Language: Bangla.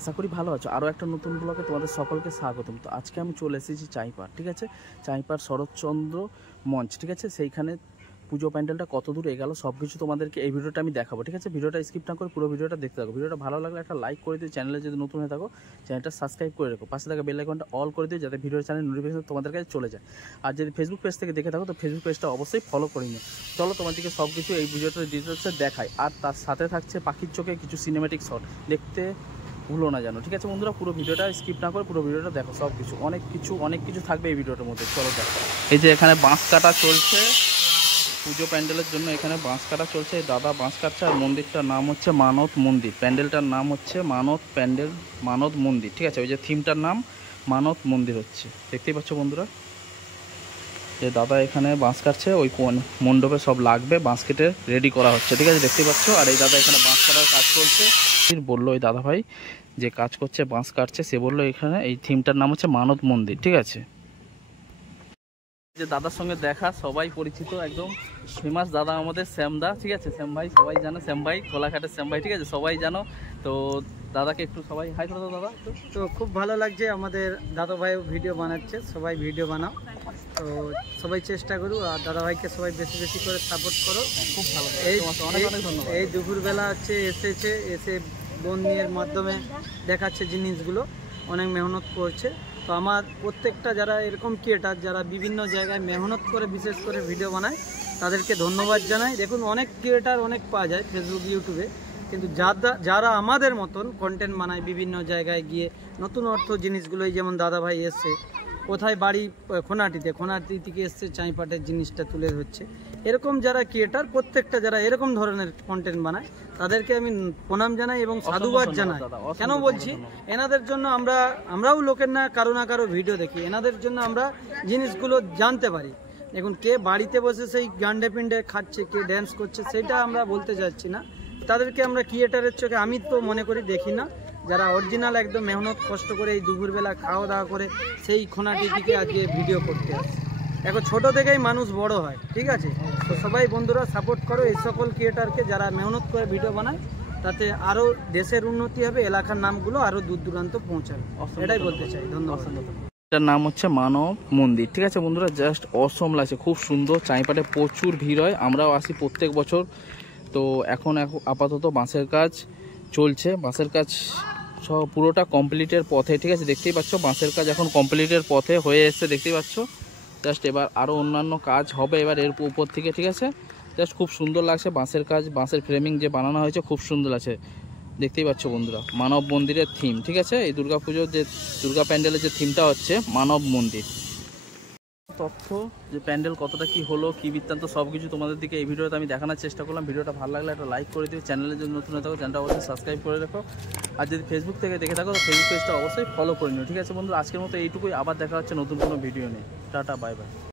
আশা করি ভালো আছো। আরও একটা নতুন ব্লগে তোমাদের সকলকে স্বাগতম। তো আজকে আমি চলে এসেছি চাইপাড়, ঠিক আছে। চাইপাড় শরৎচন্দ্র মঞ্চ, ঠিক আছে। সেইখানে পুজো প্যান্ডেলটা কত দূর এগেলো সব কিছু তোমাদেরকে এই ভিডিওটা আমি দেখাবো, ঠিক আছে। ভিডিওটা স্কিপ না করে পুরো ভিডিওটা দেখতে থাকো। ভিডিওটা ভালো লাগলে একটা লাইক করে দিও, চ্যানেলে যদি নতুন হয়ে থাকো চ্যানেলটা সাবস্ক্রাইব করে রাখো, পাশে থাকা বেল আইকনটা অল করে দিও যাতে ভিডিওর চ্যানেল নোটিফিকেশন তোমাদের কাছে চলে যায়। আর যদি ফেসবুক পেজ থেকে দেখে থাকো তো ফেসবুক পেজটা অবশ্যই ফলো করে নিও। চলো তোমাদেরকে সব কিছু এই ভিডিওটার ডিটেলসে দেখাই। আর তার সাথে থাকছে পাখির চোখে কিছু সিনেমেটিক শট, দেখতে ভুলো না জানো, ঠিক আছে বন্ধুরা। পুরো ভিডিওটা স্কিপ না করে পুরো ভিডিওটা দেখো, সব কিছু অনেক কিছু থাকবে এই ভিডিওটার মধ্যে। চলো দেখো। এই যে এখানে বাঁশ কাটা চলছে পুজো প্যান্ডেলের জন্য, এখানে বাঁশ কাটা চলছে। দাদা বাঁশ কাটছে। আর মন্দিরটার নাম হচ্ছে মানত মন্দির, প্যান্ডেলটার নাম হচ্ছে মানত মন্দির, ঠিক আছে। ওই যে থিমটার নাম মানত মন্দির হচ্ছে, দেখতেই পাচ্ছ বন্ধুরা। যে দাদা এখানে বাঁশ কাটছে, ওই মণ্ডপে সব লাগবে বাঁশ কেটে রেডি করা হচ্ছে, ঠিক আছে, দেখতেই পাচ্ছ। আর এই দাদা এখানে বাঁশ কাটার কাজ চলছে। বললো ওই দাদা ভাই যে কাজ করছে বাঁশ কাটছে, সে বললো এখানে এই থিমটার নাম হচ্ছে মানত মন্দির, ঠিক আছে। যে দাদার সঙ্গে দেখা, সবাই পরিচিত, একদম ফেমাস দাদা আমাদের শ্যামদা, ঠিক আছে। শ্যাম ভাই সবাই জানো, শ্যাম ভাই কোলাঘাটের শ্যাম ভাই, ঠিক আছে, সবাই জানো। তো দাদাকে একটু সবাই হাই করে দাও দাদা। তো খুব ভালো লাগছে, আমাদের দাদা ভাই ভিডিও বানাচ্ছে, সবাই ভিডিও বানাও, তো সবাই চেষ্টা করো। আর দাদা ভাইকে সবাই বেশি বেশি করে সাপোর্ট করো। খুব ভালো, এই দুপুরবেলা এসে বন্ধুদের মাধ্যমে দেখাচ্ছে জিনিসগুলো, অনেক মেহনত করছে। তো আমার প্রত্যেকটা যারা এরকম ক্রিয়েটার যারা বিভিন্ন জায়গায় মেহনত করে বিশেষ করে ভিডিও বানায় তাদেরকে ধন্যবাদ জানাই। দেখুন অনেক ক্রিয়েটার অনেক পাওয়া যায় ফেসবুক ইউটিউবে, কিন্তু যারা আমাদের মতন কন্টেন্ট বানায় বিভিন্ন জায়গায় গিয়ে নতুন জিনিসগুলোই, যেমন দাদা ভাই এসছে কোথায় বাড়ি খোনাটি থেকে এসছে চাইপাটের জিনিসটা তুলে ধরছে। এরকম যারা ক্রিয়েটার প্রত্যেকটা যারা এরকম ধরনের কন্টেন্ট বানায় তাদেরকে আমি প্রণাম জানাই এবং সাধুবাদ জানাই। কেন বলছি, এনাদের জন্য আমরাও লোকের না কারো ভিডিও দেখি, এনাদের জন্য আমরা জিনিসগুলো জানতে পারি। দেখুন কে বাড়িতে বসে সেই গান্ডে পিন্ডে খাচ্ছে, কে ড্যান্স করছে, সেটা আমরা বলতে চাচ্ছি না। তাদেরকে আমরা ক্রিয়েটারের চোখে আমি তো মনে করি দেখি না, যারা অরিজিনাল একদম মেহনত কষ্ট করে এই দুপুরবেলা খাওয়া দাওয়া করে সেই খোনাটি থেকে আজকে ভিডিও করতে আসে। এখন ছোট থেকেই মানুষ বড় হয়, ঠিক আছে। তো সবাই বন্ধুরা সাপোর্ট করো এই সকল ক্রিয়েটারকে যারা মেহনত করে ভিডিও বানায়, তাতে আরও দেশের উন্নতি হবে, এলাকার নামগুলো আরও দূর দূরান্ত পৌঁছাবে, এটাই বলতে চাই। ধন্যবাদ। এটার নাম হচ্ছে মানব মন্দির, ঠিক আছে বন্ধুরা। জাস্ট অসম লাগছে, খুব সুন্দর। চাইপাটে প্রচুর ভিড় হয়, আমরাও আসি প্রত্যেক বছর। তো এখন আপাতত বাঁশের কাজ চলছে, বাঁশের কাজ সব পুরোটা কমপ্লিটের পথে, ঠিক আছে, দেখতেই পাচ্ছ। বাঁশের কাজ এখন কমপ্লিটের পথে হয়ে এসছে, দেখতেই পাচ্ছ। জাস্ট এবার আরও অন্যান্য কাজ হবে এবার এর উপর থেকে, ঠিক আছে। জাস্ট খুব সুন্দর লাগছে বাঁশের কাজ, বাঁশের ফ্রেমিং যে বানানো হয়েছে খুব সুন্দর লাগছে, দেখতেই পাচ্ছ বন্ধুরা। মানব মন্দিরের থিম, ঠিক আছে। এই দুর্গাপুজোর যে দুর্গা প্যান্ডেলের যে থিমটা হচ্ছে মানব মন্দির। তথ্য যে প্যান্ডেল কতটা কি হলো, কি বৃত্তান্ত, সব কিছু তোমাদের দিকে এই ভিডিওতে আমি দেখানোর চেষ্টা করলাম। ভিডিওটা ভালো লাগলে একটা লাইক করে দিও, চ্যানেলে যদি নতুন হয়ে থাকো চ্যানেলটা অবশ্যই সাবস্ক্রাইব করে রাখো। আর যদি ফেসবুক থেকে দেখে থাকো তো ফেসবুক পেজটা অবশ্যই ফলো করে নিও, ঠিক আছে বন্ধু। আজকের মতো এইটুকুই, আবার দেখা হচ্ছে নতুন কোনো ভিডিও নিয়ে। Tata, bye bye.